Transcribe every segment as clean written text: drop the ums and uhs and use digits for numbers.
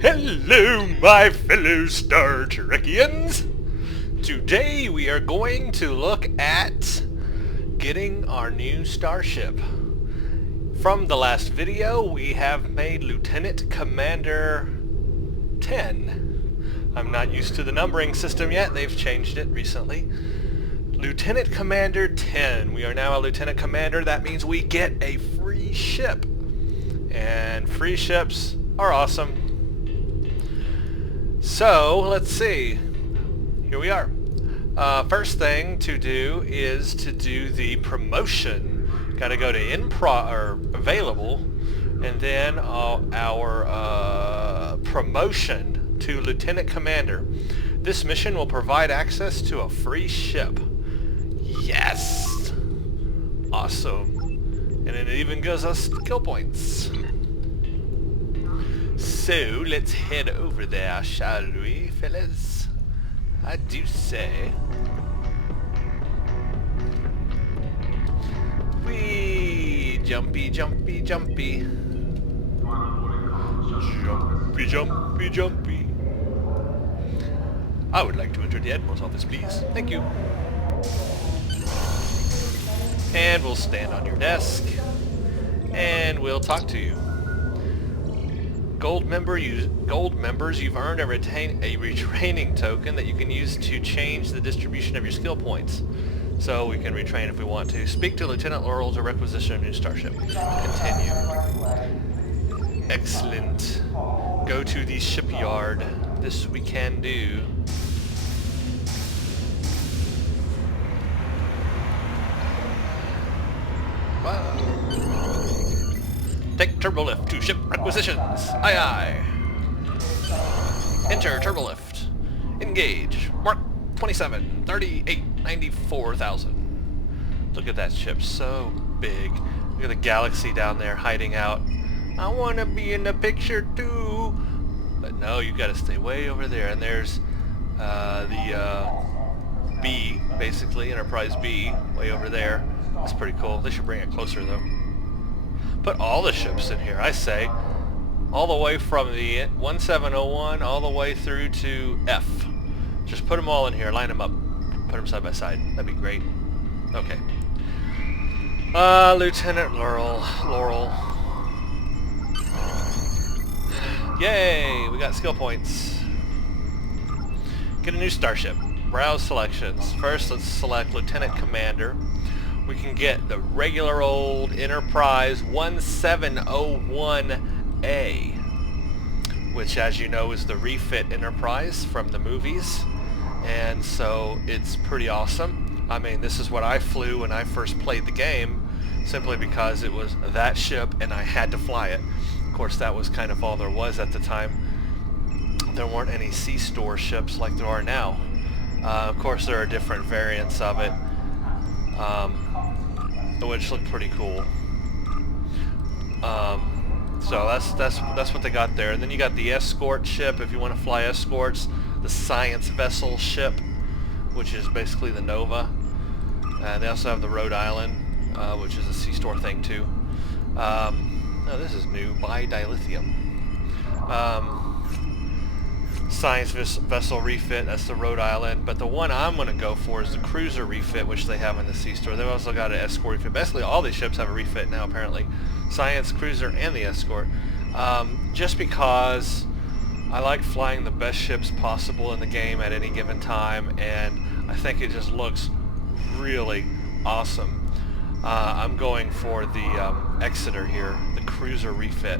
Hello, my fellow Star Trekians! Today we are going to look at getting our new starship. From the last video, we have made Lieutenant Commander 10. I'm not used to the numbering system yet. They've changed it recently. Lieutenant Commander 10. We are now a Lieutenant Commander. That means we get a free ship. And free ships are awesome. So, let's see. Here we are. First thing to do is to do the promotion. Got to go to available, and then our promotion to Lieutenant Commander. This mission will provide access to a free ship. Yes! Awesome. And it even gives us skill points. So, let's head over there, shall we, fellas? I do say. Whee! Jumpy, jumpy, jumpy. Jumpy, jumpy, jumpy. I would like to enter the Admiral's office, please. Thank you. And we'll stand on your desk. And we'll talk to you. Gold members, you've earned a retraining token that you can use to change the distribution of your skill points. So we can retrain if we want to. Speak to Lieutenant Laurel to requisition a new starship. Continue. Excellent. Go to the shipyard. This we can do. Wow. Take turbolift to ship requisitions. Aye aye. Enter turbolift. Engage. Mark 27, 38, 94,000. Look at that ship, so big. Look at the galaxy down there hiding out. I want to be in the picture too. But no, you got to stay way over there. And there's the B, basically, Enterprise B, way over there. That's pretty cool. They should bring it closer though. Put all the ships in here, I say. All the way from the 1701 all the way through to F. Just put them all in here, line them up, put them side by side. That'd be great. Okay. Lieutenant Laurel. Yay! We got skill points. Get a new starship. Browse selections. First, let's select Lieutenant Commander. We can get the regular old Enterprise 1701A, which, as you know, is the refit Enterprise from the movies, and so it's pretty awesome. I mean, this is what I flew when I first played the game, simply because it was that ship and I had to fly it. Of course, that was kind of all there was at the time. There weren't any C-store ships like there are now. Of course, there are different variants of it. Which look pretty cool. So that's what they got there. And then you got the escort ship if you want to fly escorts. The science vessel ship, which is basically the Nova. They also have the Rhode Island, which is a C-store thing too. Oh, this is new. Buy dilithium. Science vessel refit, that's the Rhode Island, but the one I'm going to go for is the cruiser refit, which they have in the C-store. They've also got an escort refit. Basically all these ships have a refit now, apparently. Science, cruiser, and the escort. Just because I like flying the best ships possible in the game at any given time, and I think it just looks really awesome. I'm going for the Exeter here, the cruiser refit,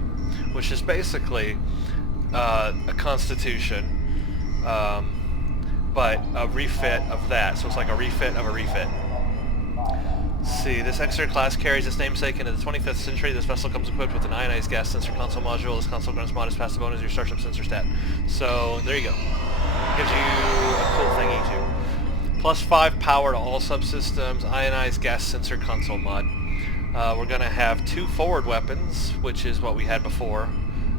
which is basically a Constitution, but a refit of that. So it's like a refit of a refit. See, this Exeter class carries its namesake into the 25th century. This vessel comes equipped with an ionized gas sensor console module. This console grants modest passive bonus your starship sensor stat. So there you go. Gives you a cool thingy too. +5 power to all subsystems. Ionized gas sensor console mod. We're going to have 2 forward weapons, which is what we had before.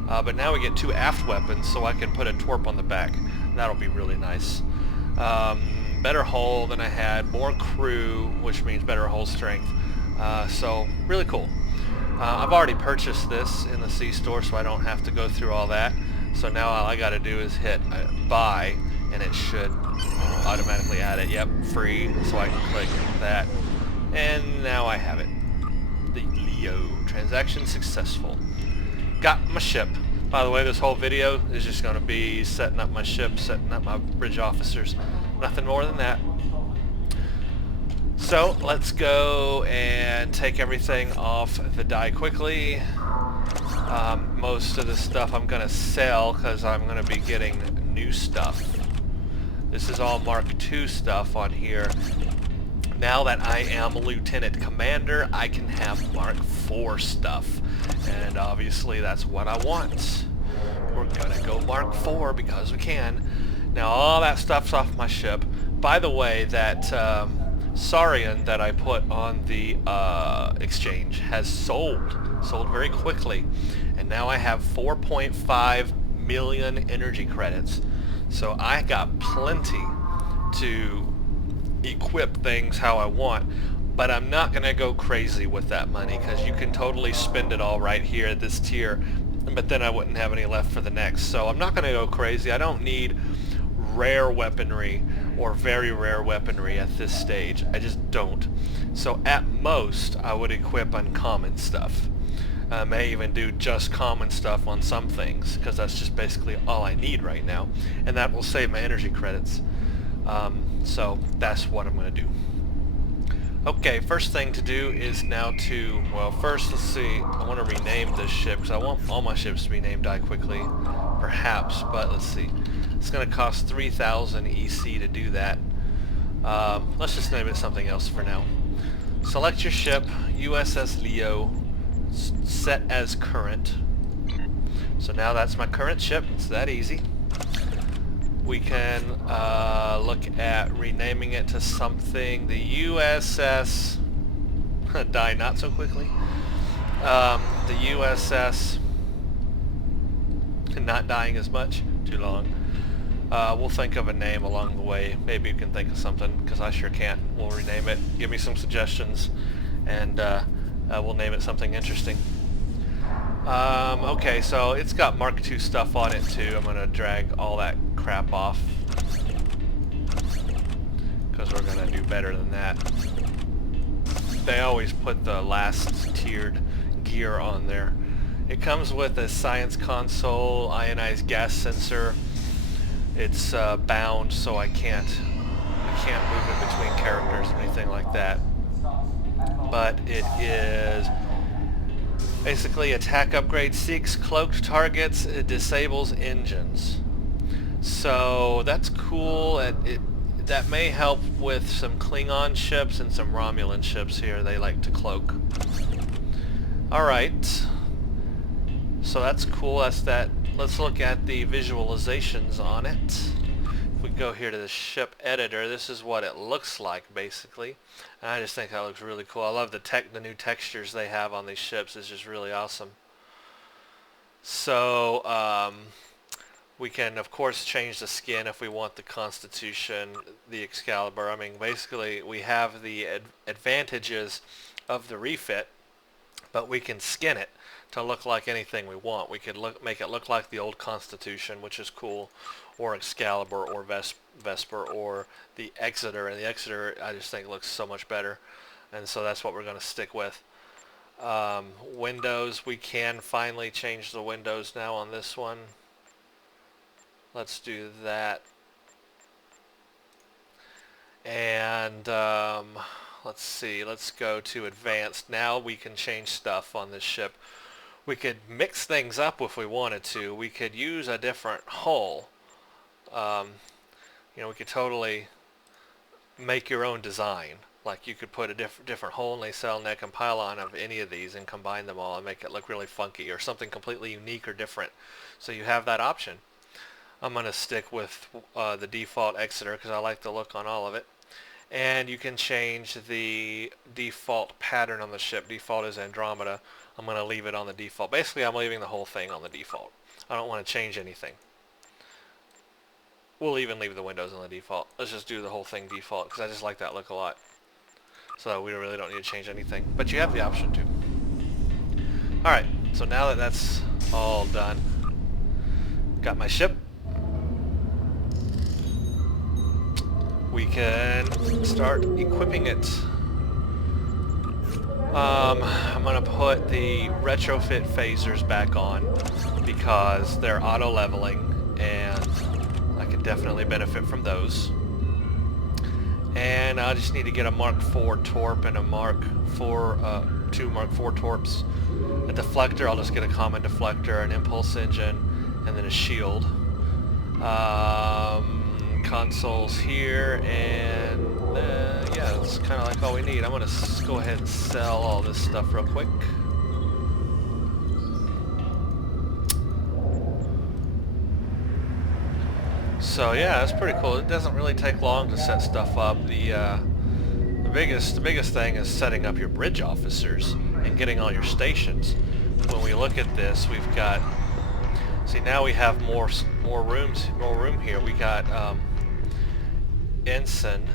But now we get 2 aft weapons, so I can put a torp on the back. That'll be really nice. Better hull than I had, more crew, which means better hull strength. So really cool. I've already purchased this in the C-store, so I don't have to go through all that. So now all I gotta do is hit buy, and it should automatically add it. Yep, free, so I can click that. And now I have it. The Leo. Transaction successful. Got my ship. By the way, this whole video is just going to be setting up my ship, setting up my bridge officers. Nothing more than that. So, let's go and take everything off the die quickly. Most of the stuff I'm going to sell because I'm going to be getting new stuff. This is all Mark II stuff on here. Now that I am Lieutenant Commander, I can have Mark IV stuff. And obviously that's what I want. We're gonna go Mark IV because we can. Now all that stuff's off my ship. By the way, that Saurian that I put on the exchange has sold very quickly. And now I have 4.5 million energy credits. So I got plenty to equip things how I want, but I'm not gonna go crazy with that money because you can totally spend it all right here at this tier, but then I wouldn't have any left for the next. So I'm not gonna go crazy. I don't need rare weaponry or very rare weaponry at this stage. I just don't. So at most I would equip uncommon stuff. I may even do just common stuff on some things because that's just basically all I need right now, and that will save my energy credits. So that's what I'm going to do. Okay, first thing to do is now to, well, first let's see, I want to rename this ship because I want all my ships to be named die quickly, perhaps, but let's see. It's going to cost 3,000 EC to do that. Let's just name it something else for now. Select your ship, USS Leo, set as current. So now that's my current ship, it's that easy. We can look at renaming it to something, the USS, die not so quickly, the USS, not dying as much, too long. We'll think of a name along the way, maybe you can think of something, because I sure can't. We'll rename it, give me some suggestions, and we'll name it something interesting. Okay, so it's got Mark II stuff on it too. I'm going to drag all that crap off because we're going to do better than that. They always put the last tiered gear on there. It comes with a science console, ionized gas sensor. It's bound, so I can't move it between characters or anything like that. But it is basically attack upgrade, seeks cloaked targets, it disables engines. So that's cool. That may help with some Klingon ships and some Romulan ships here. They like to cloak. Alright. So that's cool. That's that. Let's look at the visualizations on it. If we go here to the ship editor, this is what it looks like basically. And I just think that looks really cool. I love the new textures they have on these ships. It's just really awesome. So we can of course change the skin if we want the Constitution, the Excalibur. I mean basically we have the advantages of the refit, but we can skin it to look like anything we want. We could make it look like the old Constitution, which is cool, or Excalibur, or Vesper, or the Exeter. And the Exeter, I just think looks so much better, and so that's what we're going to stick with. Windows, we can finally change the windows now on this one. Let's do that. And let's see, let's go to advanced. Now we can change stuff on this ship. We could mix things up if we wanted to. We could use a different hull. You know, we could totally make your own design. Like you could put a different hull, nacelle, neck, and pylon of any of these and combine them all and make it look really funky or something completely unique or different. So you have that option. I'm going to stick with the default Exeter because I like the look on all of it. And you can change the default pattern on the ship. Default is Andromeda. I'm going to leave it on the default. Basically, I'm leaving the whole thing on the default. I don't want to change anything. We'll even leave the windows on the default. Let's just do the whole thing default because I just like that look a lot. So we really don't need to change anything. But you have the option to. Alright, so now that that's all done, Got my ship. We can start equipping it. I'm gonna put the retrofit phasers back on because they're auto leveling and I can definitely benefit from those. And I just need to get a Mark IV torp and a two Mark IV torps. A deflector, I'll just get a common deflector, an impulse engine, and then a shield. Consoles here, and yeah, that's kind of like all we need. I'm going to go ahead and sell all this stuff real quick. So yeah, that's pretty cool. It doesn't really take long to set stuff up. The biggest thing is setting up your bridge officers and getting all your stations. When we look at this, we've got, see, now we have more room here. We got ensign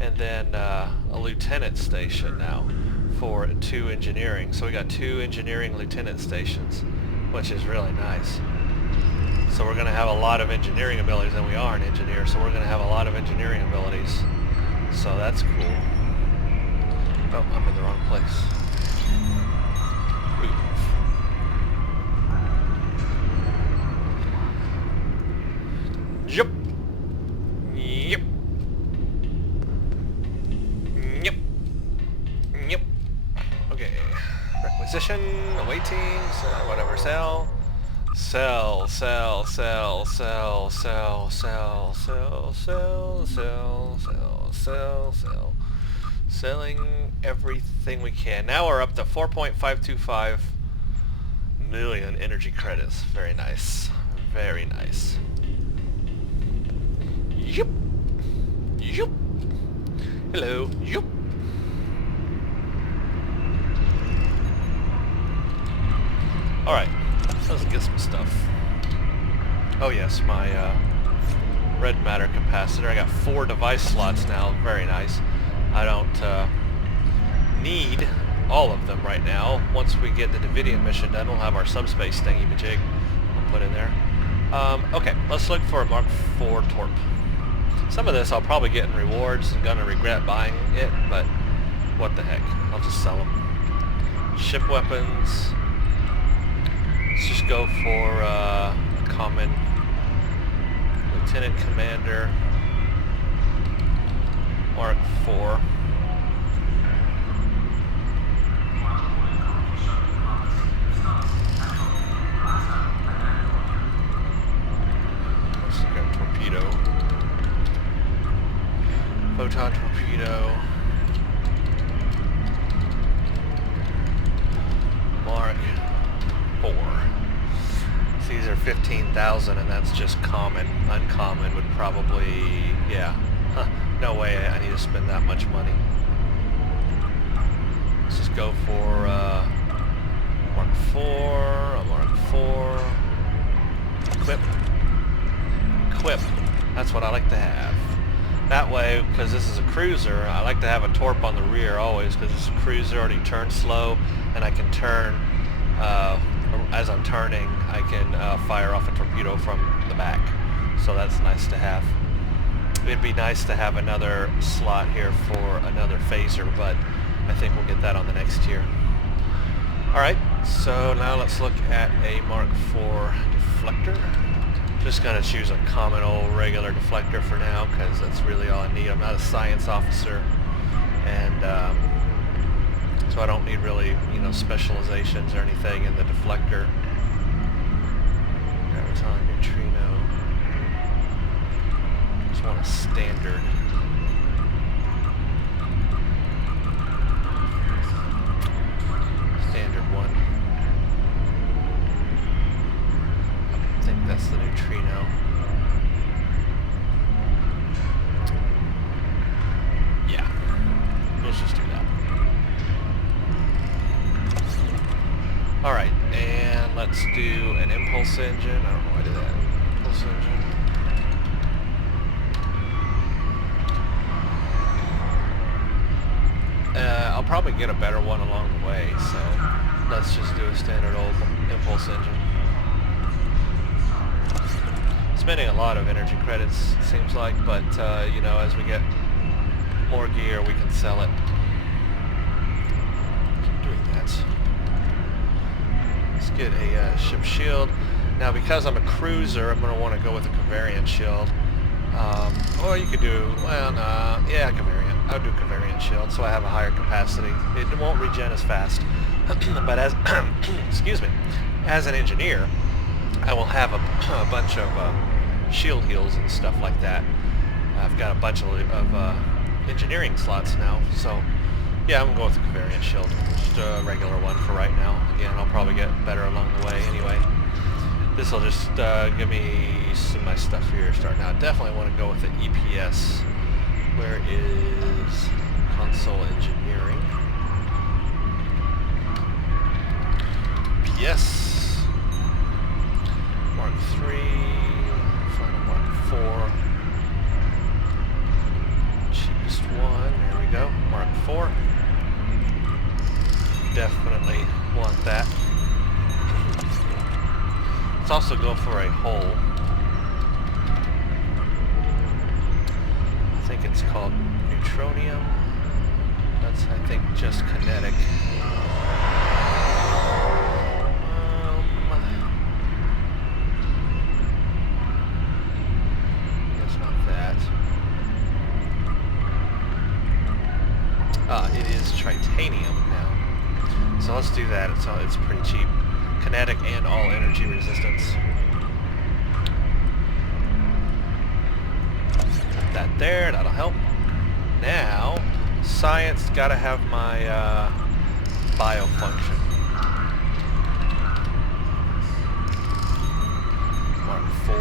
and then a lieutenant station now for 2 engineering. So we got 2 engineering lieutenant stations, which is really nice. So we're going to have a lot of engineering abilities, and we are an engineer, so we're going to have a lot of engineering abilities. So that's cool. Oh, I'm in the wrong place. Move. Yep. Yep. Yep. Yep. Okay. Requisition, awaiting, whatever, sell. Sell. Selling everything we can. Now we're up to 4.525 million energy credits. Very nice. Very nice. Yup. Yup. Hello. Yup. Alright. Let's get some stuff. Oh yes, my red matter capacitor. I got 4 device slots now. Very nice. I don't need all of them right now. Once we get the Davidian mission done, we'll have our subspace thingy-majig I'll put in there. Okay, let's look for a Mark IV torp. Some of this I'll probably get in rewards and gonna regret buying it, but what the heck. I'll just sell them. Ship weapons. Let's just go for a common Lieutenant Commander Mark IV. Let's look at torpedo. Photon torpedo. Mark IV. These are 15,000 and that's just common. Uncommon would probably, yeah. Huh. No way I need to spend that much money. Let's just go for Mark IV, a Mark IV. Equip. Equip. That's what I like to have. That way, because this is a cruiser, I like to have a torp on the rear always, because it's a cruiser, already turns slow, and I can turn, as I'm turning, I can fire off a torpedo from the back. So that's nice to have. It'd be nice to have another slot here for another phaser, but I think we'll get that on the next tier. Alright, so now let's look at a Mark IV deflector. Just gonna choose a common old regular deflector for now, because that's really all I need. I'm not a science officer, and so I don't need really, you know, specializations or anything in the deflector. Graviton neutrino. Just want a standard. Standard one. I think that's the neutrino. Yeah. Let's just do that. Alright, and let's do an impulse engine. I don't know why I did that. Impulse engine. I'll probably get a better one along the way, so let's just do a standard old impulse engine. Spending a lot of energy credits, it seems like, but you know, as we get more gear, we can sell it. Keep doing that. Let's get a ship shield. Now, because I'm a cruiser, I'm going to want to go with a covariant shield. Or you could do, well, no, yeah, covariant. I would do covariant shield, so I have a higher capacity. It won't regen as fast. But as, excuse me, as an engineer, I will have a bunch of shield heals and stuff like that. I've got a bunch of engineering slots now, so yeah, I'm going to go with the covariant shield. Just a regular one for right now. Again, I'll probably get better along the way anyway. This will just give me some of my stuff here starting out. Definitely want to go with the EPS. Where is console engineering? EPS. Mark 3. Final Mark 4. Cheapest one. There we go. Mark 4. Definitely want that. Let's also go for a hull. I think it's called neutronium. That's, I think, just kinetic. It's not that. It is titanium now. So let's do that. It's pretty cheap. Kinetic and all energy resistance. Put that there, that'll help. Now, science, gotta have my biofunction. Mark 4.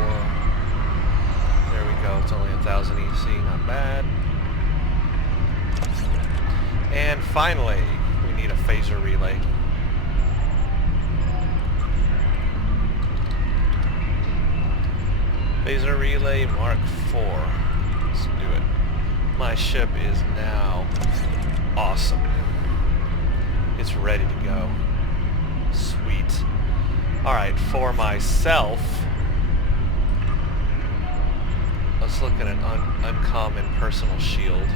There we go, it's only 1000 EC, not bad. And finally, we need a phaser relay. Phaser relay Mark 4. Let's do it. My ship is now awesome. It's ready to go. Sweet. Alright, for myself, let's look at an uncommon personal shield.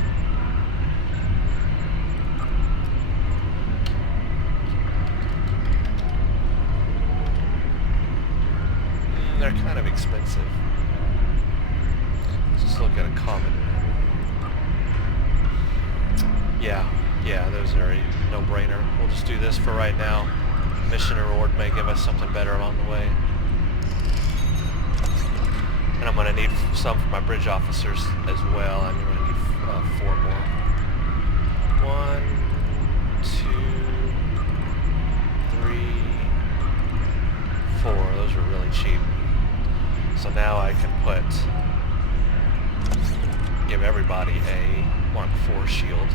They're kind of expensive. Let's look at a common. Yeah, those are a no-brainer. We'll just do this for right now. Mission reward may give us something better along the way. And I'm going to need some for my bridge officers as well. I'm going to need 4 more. 1, 2, 3, 4. Those are really cheap. So now I can give everybody a Mark 4 shield.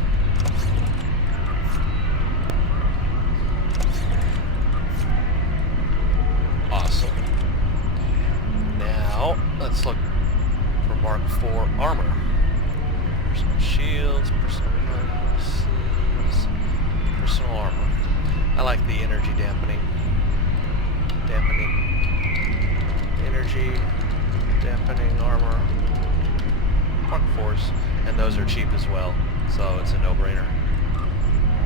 Awesome. Now, let's look for Mark 4 armor. Personal shields, personal devices, personal armor. I like the energy dampening. Energy, dampening armor. Mark 4s, and those are cheap as well, so it's a no-brainer.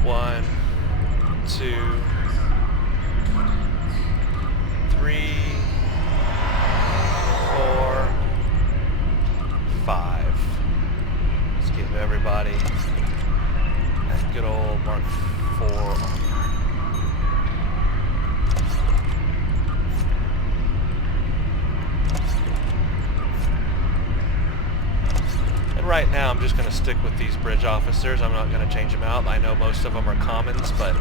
1, 2, 3, 4, 5. Let's give everybody that good old Mark 4 armor. Right now I'm just going to stick with these bridge officers. I'm not going to change them out. I know most of them are commons, but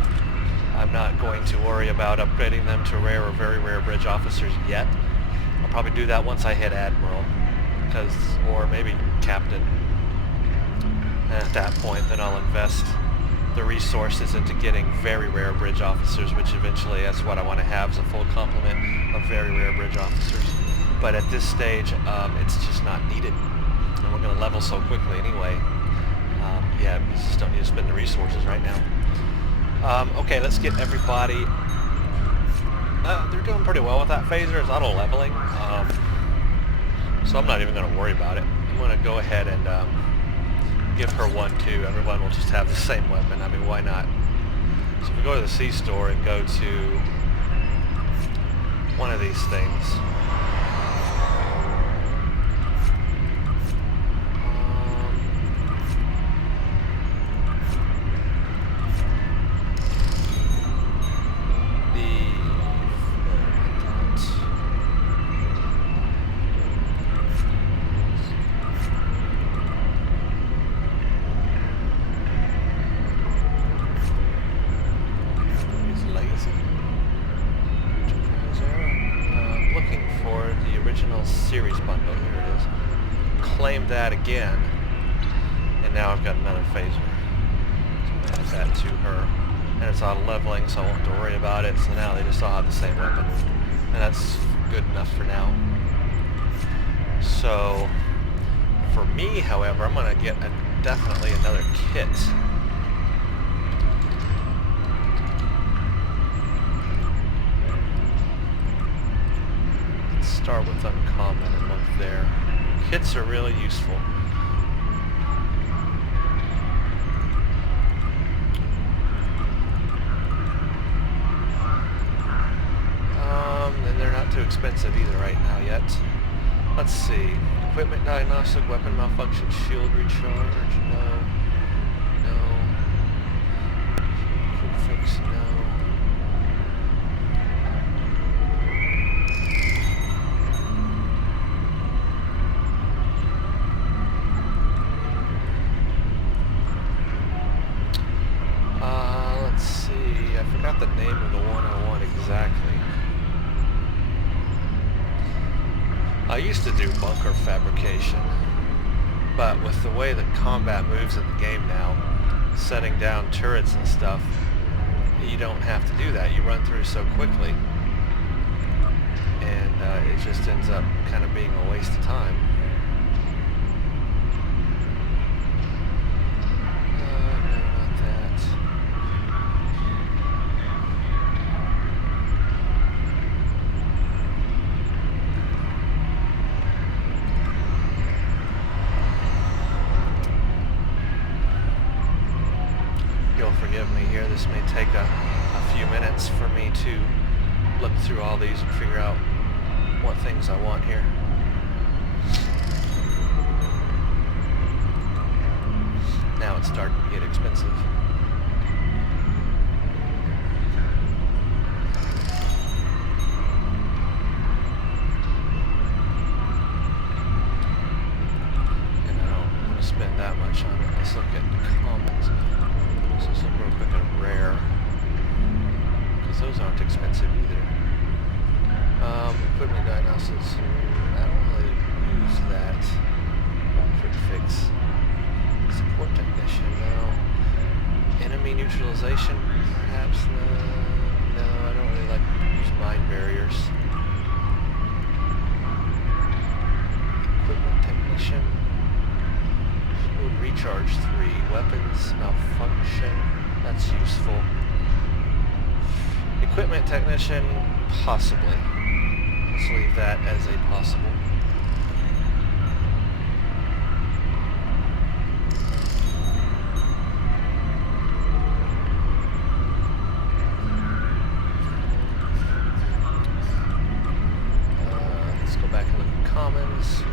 I'm not going to worry about upgrading them to rare or very rare bridge officers yet. I'll probably do that once I hit Admiral, or maybe Captain. And at that point, then I'll invest the resources into getting very rare bridge officers, which eventually that's what I want to have, is a full complement of very rare bridge officers. But at this stage, it's just not needed. And we're going to level so quickly anyway. Yeah, we just don't need to spend the resources right now. Okay, let's get everybody. They're doing pretty well with that phaser. It's auto leveling. So I'm not even going to worry about it. I'm going to go ahead and give her one too. Everyone will just have the same weapon. I mean, why not? So if we go to the C store and go to one of these things. Series bundle, here it is. Claim that again, and now I've got another phaser. So add that to her, and it's auto leveling, so I won't have to worry about it. So now they just all have the same weapon, and that's good enough for now. So for me, however, I'm going to get definitely another kit. Start with uncommon and look there. Kits are really useful. And they're not too expensive either right now yet. Let's see. Equipment diagnostic, weapon malfunction, shield recharge, no. Quick fix, no. The name of the one I want exactly. I used to do bunker fabrication, but with the way that combat moves in the game now, setting down turrets and stuff, you don't have to do that. You run through so quickly, and it just ends up kind of being a waste of time. Forgive me here, this may take a few minutes for me to look through all these and figure out what things I want here. Now it's starting to get expensive. And I don't want to spend that much on it. Let's look at commons. Let's look real quick at rare, because those aren't expensive either. Equipment diagnostics, I don't really use that. Quick fix. Support technician, no. Enemy neutralization, perhaps, no, I don't really like to use mine barriers. Equipment technician. Recharge 3, weapons malfunction, that's useful. Equipment technician, possibly. Let's leave that as a possible. Let's go back and look at commons.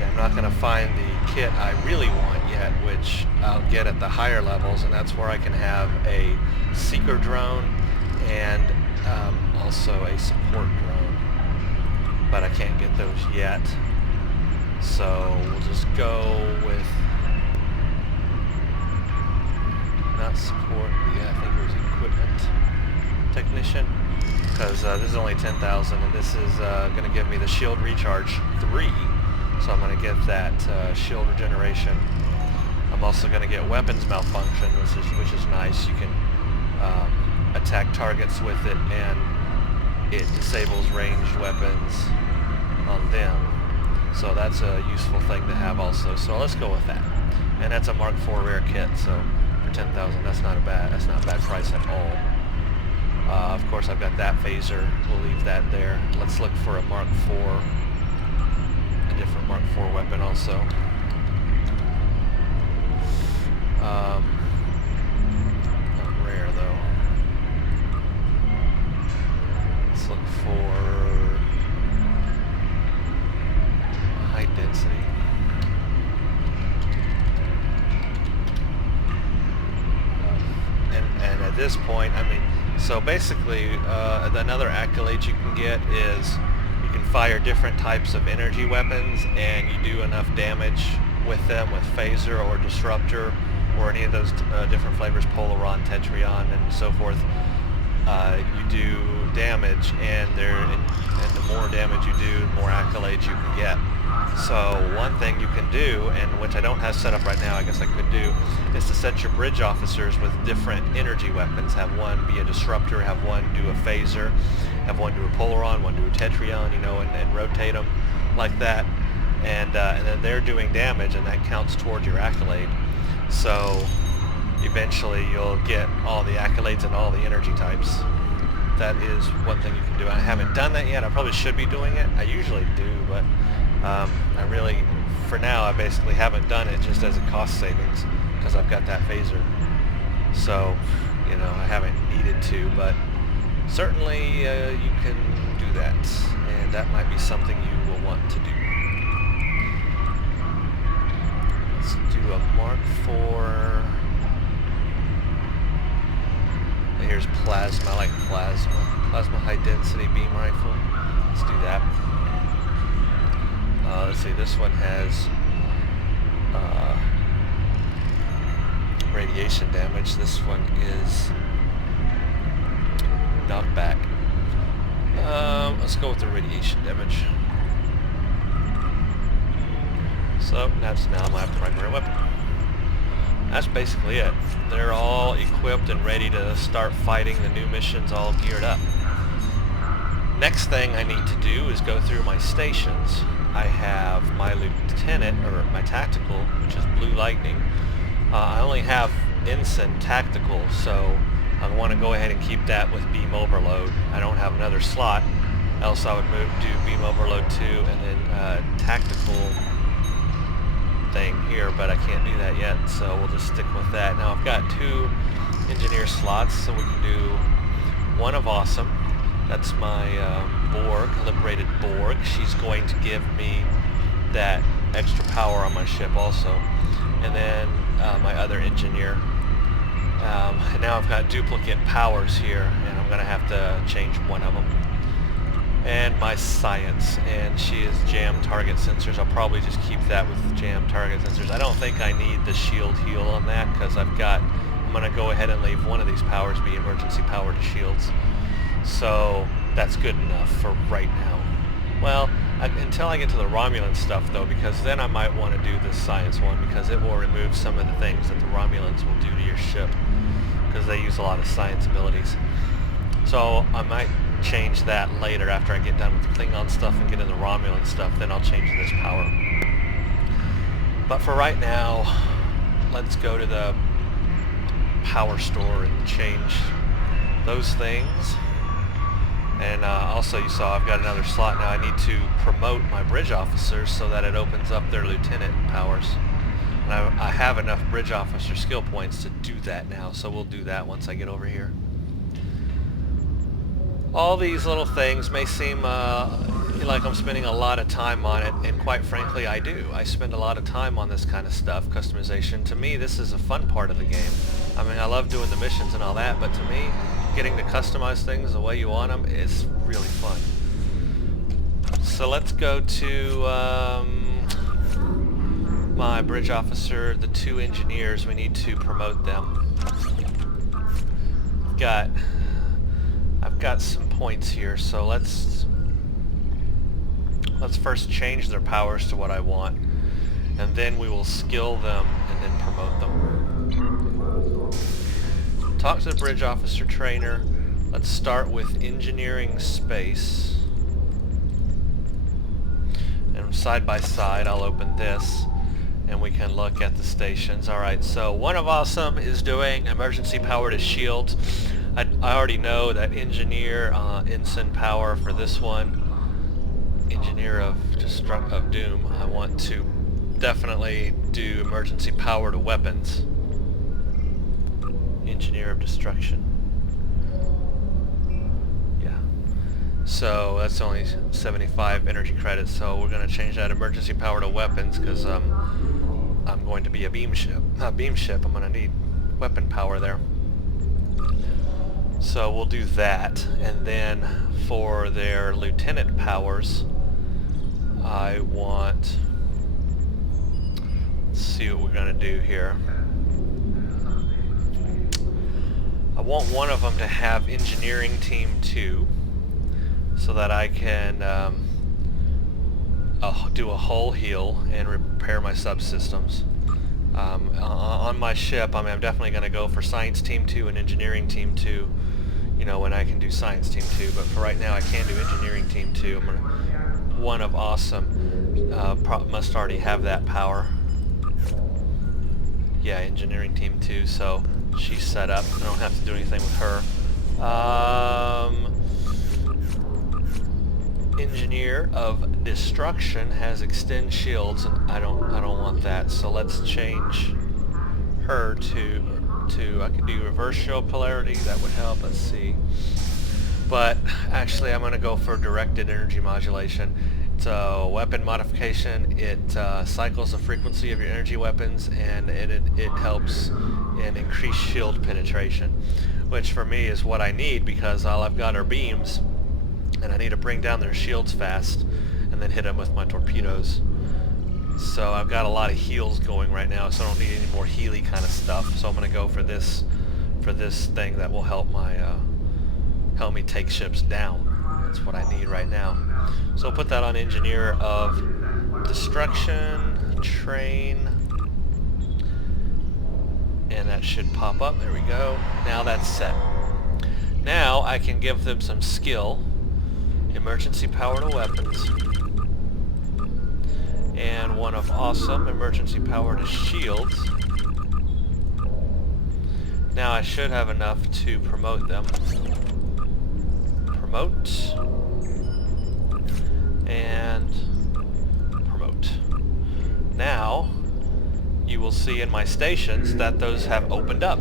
I'm not going to find the kit I really want yet, which I'll get at the higher levels, and that's where I can have a seeker drone and also a support drone. But I can't get those yet, so we'll just go with not support, yeah, I think it was equipment technician, because this is only 10,000 and this is going to give me the shield recharge 3. So I'm going to get that shield regeneration. I'm also going to get weapons malfunction, which is nice. You can attack targets with it, and it disables ranged weapons on them. So that's a useful thing to have also. So let's go with that. And that's a Mark IV rare kit, so for 10,000, that's not a bad price at all. Of course, I've got that phaser. We'll leave that there. Let's look for a Mark IV, a different Mark IV weapon also. Not rare though. Let's look for high density. And at this point, I mean, so basically, another accolade you can get is you can fire different types of energy weapons, and you do enough damage with them with phaser or disruptor or any of those different flavors, Polaron, Tetrion, and so forth. You do damage, and the more damage you do, the more accolades you can get. So one thing you can do, and which I don't have set up right now, I guess I could do, is to set your bridge officers with different energy weapons. Have one be a disruptor, have one do a phaser, have one do a Polaron, one do a Tetrion, you know, and rotate them like that. And then they're doing damage, and that counts toward your accolade. So eventually you'll get all the accolades and all the energy types. That is one thing you can do. I haven't done that yet. I probably should be doing it. I usually do, but I really, for now, I basically haven't done it just as a cost savings because I've got that phaser. So, you know, I haven't needed to, but certainly you can do that, and that might be something you will want to do. Let's do a Mark IV. Here's plasma. I like plasma. Plasma high density beam rifle. Let's do that. Let's see, this one has radiation damage. This one is knockback. Let's go with the radiation damage. So that's now my primary weapon. That's basically it. They're all equipped and ready to start fighting the new missions, all geared up. Next thing I need to do is go through my stations. I have my lieutenant, or my tactical, which is Blue Lightning. I only have Ensign tactical, so I want to go ahead and keep that with beam overload. I don't have another slot, else I would do beam overload 2 and then tactical thing here, but I can't do that yet, so we'll just stick with that. Now I've got 2 engineer slots, so we can do one of Awesome. That's my Borg, liberated Borg. She's going to give me that extra power on my ship also. And then my other engineer. And now I've got duplicate powers here, and I'm going to have to change one of them. And my science, and she is jam target sensors. I'll probably just keep that with jam target sensors. I don't think I need the shield heal on that, because I'm going to go ahead and leave one of these powers be emergency power to shields. So that's good enough for right now. Well, until I get to the Romulan stuff though, because then I might want to do this science one, because it will remove some of the things that the Romulans will do to your ship, because they use a lot of science abilities. So I might change that later after I get done with the Klingon stuff and get into the Romulan stuff, then I'll change this power. But for right now, let's go to the power store and change those things. And also you saw I've got another slot now. I need to promote my bridge officers so that it opens up their lieutenant powers. And I have enough bridge officer skill points to do that now, so we'll do that once I get over here. All these little things may seem like I'm spending a lot of time on it, and quite frankly I do. I spend a lot of time on this kind of stuff, customization. To me, this is a fun part of the game. I mean, I love doing the missions and all that, but to me, getting to customize things the way you want them is really fun. So let's go to my bridge officer, the 2 engineers. We need to promote them. I've got some points here, so let's first change their powers to what I want, and then we will skill them and then promote them. Talk to the bridge officer trainer. Let's start with engineering space. And side by side, I'll open this and we can look at the stations. Alright, so one of Awesome is doing emergency power to shields. I already know that Engineer Ensign power for this one, Engineer of Doom, I want to definitely do emergency power to weapons. Engineer of Destruction. Yeah. So that's only 75 energy credits, so we're going to change that emergency power to weapons because I'm going to be a beam ship. Not beam ship, I'm going to need weapon power there. So we'll do that, and then for their lieutenant powers, I want... Let's see what we're going to do here. I want one of them to have Engineering Team 2, so that I can do a hull heal and repair my subsystems. On my ship, I'm definitely going to go for Science Team 2 and Engineering Team 2, you know, when I can do Science Team 2, but for right now I can do Engineering Team 2. One of Awesome must already have that power. Yeah, Engineering Team 2, so she's set up. I don't have to do anything with her. Engineer of Destruction has extend shields, and I don't want that. So let's change her to I could do reverse shield polarity. That would help. Let's see. But actually, I'm going to go for directed energy modulation. It's a weapon modification. It cycles the frequency of your energy weapons, and it helps in increased shield penetration, which for me is what I need because all I've got are beams. And I need to bring down their shields fast and then hit them with my torpedoes. So I've got a lot of heals going right now, so I don't need any more Healy kind of stuff. So I'm going to go for this thing that will help help me take ships down. That's what I need right now. So I'll put that on Engineer of Destruction, Train, and that should pop up. There we go. Now that's set. Now I can give them some skill. Emergency power to weapons, and one of Awesome, emergency power to shields. Now I should have enough to promote them. Promote, and promote. Now you will see in my stations that those have opened up.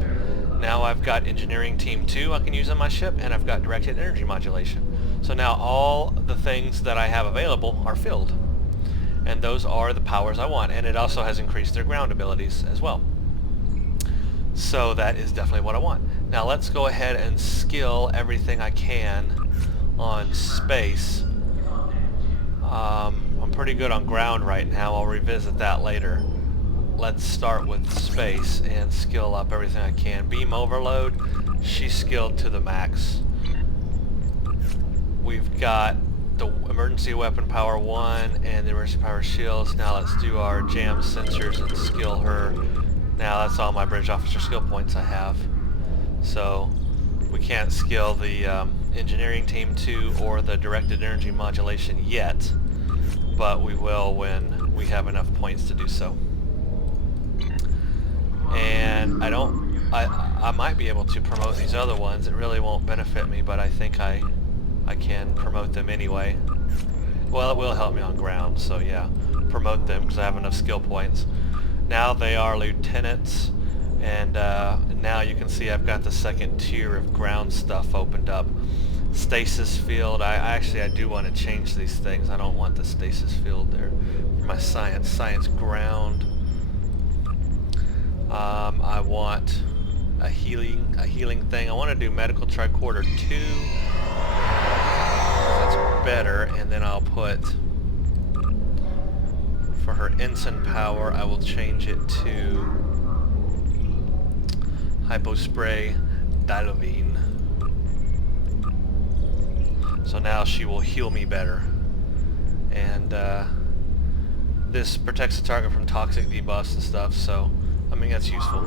Now I've got Engineering Team 2 I can use on my ship, and I've got directed energy modulation. So now all the things that I have available are filled. And those are the powers I want. And it also has increased their ground abilities as well. So that is definitely what I want. Now let's go ahead and skill everything I can on space. I'm pretty good on ground right now. I'll revisit that later. Let's start with space and skill up everything I can. Beam overload, she's skilled to the max. We've got the emergency weapon power 1 and the emergency power shields. Now let's do our jam sensors and skill her. Now that's all my bridge officer skill points I have. So we can't skill the Engineering Team 2 or the directed energy modulation yet, but we will when we have enough points to do so. And I might be able to promote these other ones. It really won't benefit me, but I think I can promote them anyway. Well, it will help me on ground, so yeah, promote them because I have enough skill points. Now they are lieutenants, and now you can see I've got the second tier of ground stuff opened up. Stasis field, I do want to change these things. I don't want the stasis field there for my science ground. I want a healing thing. I want to do medical tricorder 2. That's better, and then I'll put, for her ensign power, I will change it to hypospray dilovine. So now she will heal me better, and this protects the target from toxic debuffs and stuff, so I mean that's useful.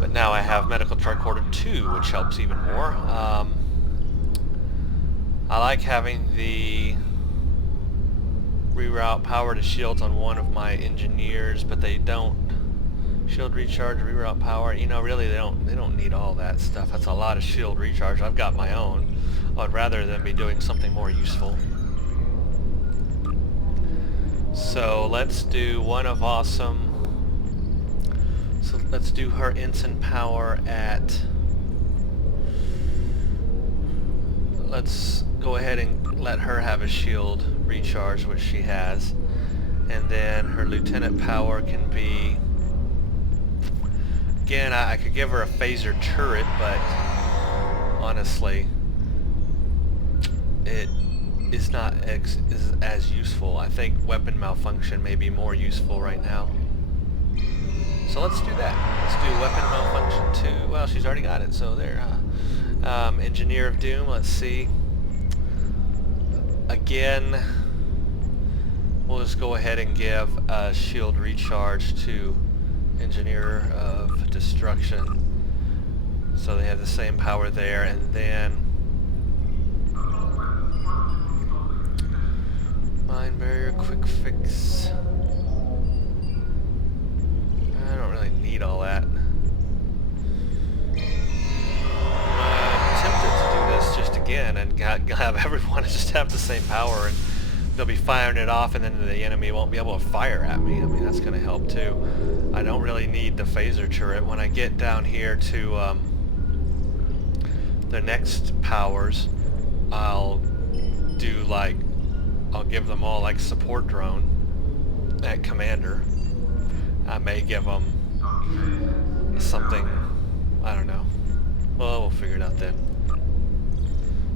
But now I have medical tricorder 2, which helps even more. I like having the Reroute power to shields on one of my engineers, but they don't. Shield recharge, reroute power. You know, really, they don't need all that stuff. That's a lot of shield recharge. I've got my own. I'd rather than be doing something more useful. So let's do one of awesome. So let's do her ensign power at. Let's go ahead and let her have a shield recharge, which she has, and then her lieutenant power can be. Again, I could give her a phaser turret, but honestly, it is not as useful. I think weapon malfunction may be more useful right now. So let's do that. Let's do weapon malfunction too. Well, she's already got it, so there. Engineer of Doom, let's see. Again, we'll just go ahead and give a shield recharge to Engineer of Destruction. So they have the same power there, and then Mine Barrier, Quick Fix. I don't really need all that. I'm tempted to do this just again and have everyone just have the same power, and they'll be firing it off, and then the enemy won't be able to fire at me. I mean, that's going to help too. I don't really need the phaser turret. When I get down here to the next powers, I'll do like, I'll give them all like support drone at commander. I may give them something, I don't know. Well, we'll figure it out then.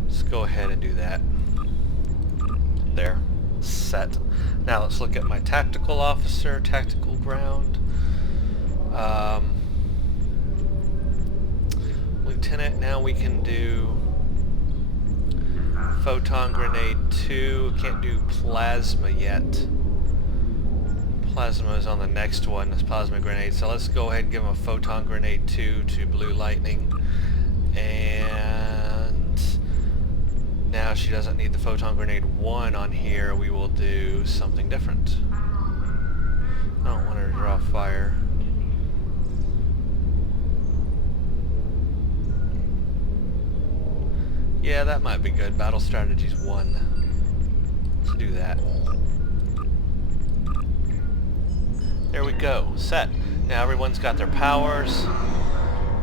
Let's go ahead and do that. There. Set. Now let's look at my tactical officer, tactical ground. Lieutenant, now we can do photon grenade 2. Can't do plasma yet. Plasma is on the next one, this plasma grenade. So let's go ahead and give him a photon grenade 2 to blue lightning. And now she doesn't need the photon grenade 1 on here. We will do something different. I don't want her to draw fire. Yeah, that might be good. Battle strategies 1. Let's do that. There we go. Set. Now everyone's got their powers.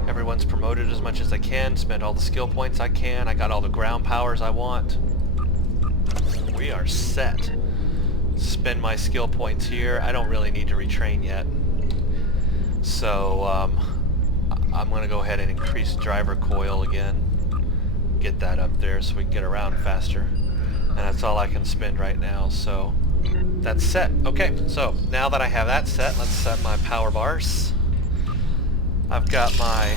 Everyone's promoted as much as they can. Spent all the skill points I can. I got all the ground powers I want. We are set. Spend my skill points here. I don't really need to retrain yet. So I'm going to go ahead and increase driver coil again. Get that up there so we can get around faster. And that's all I can spend right now. So that's set. Okay, so now that I have that set, let's set my power bars. I've got my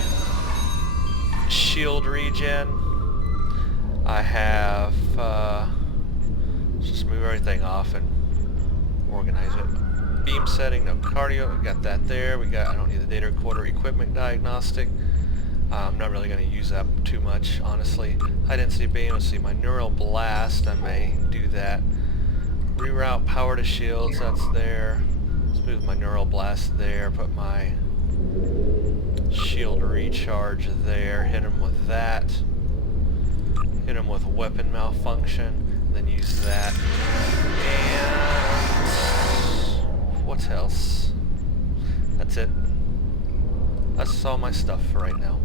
shield regen. I have, let's just move everything off and organize it. Beam setting, no cardio, we got that there. We got, I don't need the data recorder, equipment diagnostic. I'm not really going to use that too much, honestly. High density beam, let's see, my neural blast, I may do that. Reroute power to shields, that's there. Let's move my neural blast there, put my shield recharge there, hit him with that. Hit him with weapon malfunction, then use that. And what else? That's it. That's all my stuff for right now.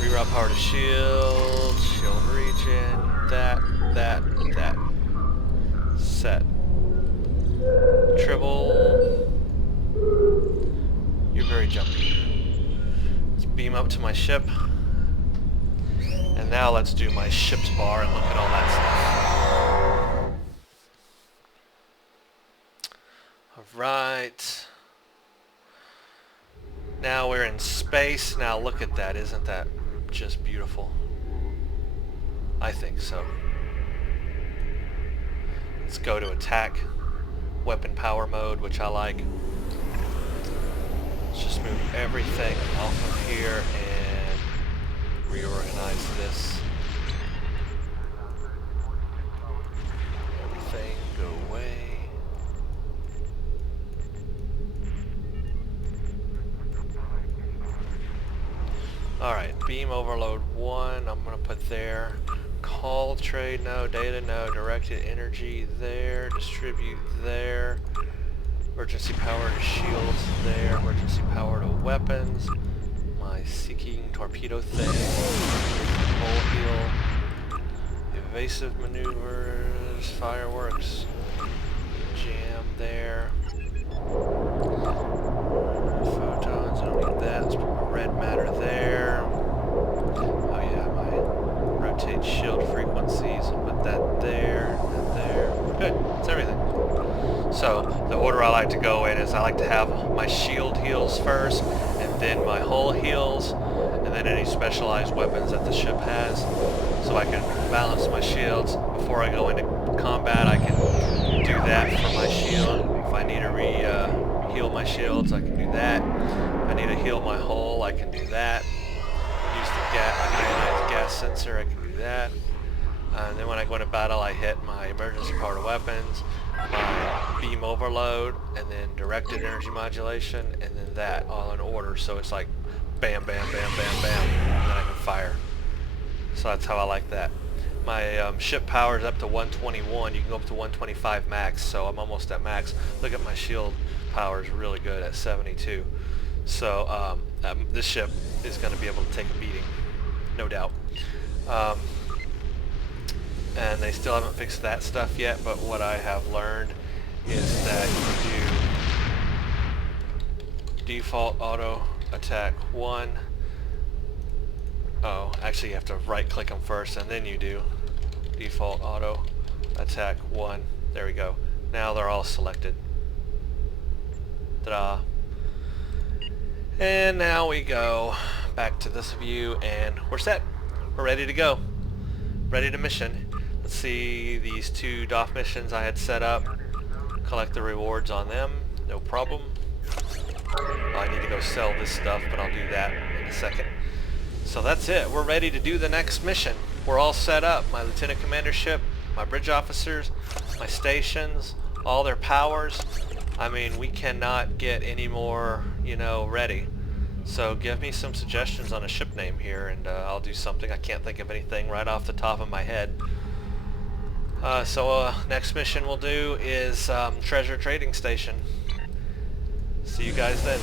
Reroute power to shield, shield regen, that. Set. Tribble. You're very jumpy. Let's beam up to my ship. And now let's do my ship's bar and look at all that stuff. Alright. Now we're in space. Now look at that. Isn't that just beautiful? I think so. Let's go to attack. Weapon power mode, which I like. Let's just move everything off of here and reorganize this. Everything go away. Alright, beam overload 1, I'm going to put there. Call trade, no. Data, no. Directed energy there. Distribute there. Emergency power to shields there. Emergency power to weapons. My seeking torpedo thing. Hull heal. Evasive maneuvers. Fireworks. Jam there. Photons, I don't need that. Let's put red matter there. Oh yeah, my rotate shield frequencies. I'll put that there, and there. Good, that's everything. So the order I like to go in is I like to have my shield heals first, and then my hull heals, and then any specialized weapons that the ship has. So I can balance my shields. Before I go into combat, I can do that for my shield. If I need to heal my shields, I can do that. If I need to heal my hull, I can do that. Use the ionized gas sensor, I can do that. And then when I go into battle, I hit my emergency power to weapons, my beam overload, and then directed energy modulation, and then that all in order. So it's like bam, bam, bam, bam, bam, and then I can fire. So that's how I like that. My ship power is up to 121. You can go up to 125 max, so I'm almost at max. Look at my shield power is really good at 72. So this ship is going to be able to take a beating, no doubt. And they still haven't fixed that stuff yet, but what I have learned is that you do default auto attack 1. Oh, actually you have to right click them first and then you do default auto attack 1. There we go. Now they're all selected. Ta-da. And now we go back to this view and we're set. We're ready to go. Ready to mission. Let's see these 2 DOF missions I had set up. Collect the rewards on them. No problem. I need to go sell this stuff, but I'll do that in a second. So that's it. We're ready to do the next mission. We're all set up. My lieutenant commander ship, my bridge officers, my stations, all their powers. I mean, we cannot get any more, you know, ready. So give me some suggestions on a ship name here and I'll do something. I can't think of anything right off the top of my head. Next mission we'll do is Treasure Trading Station. See you guys then.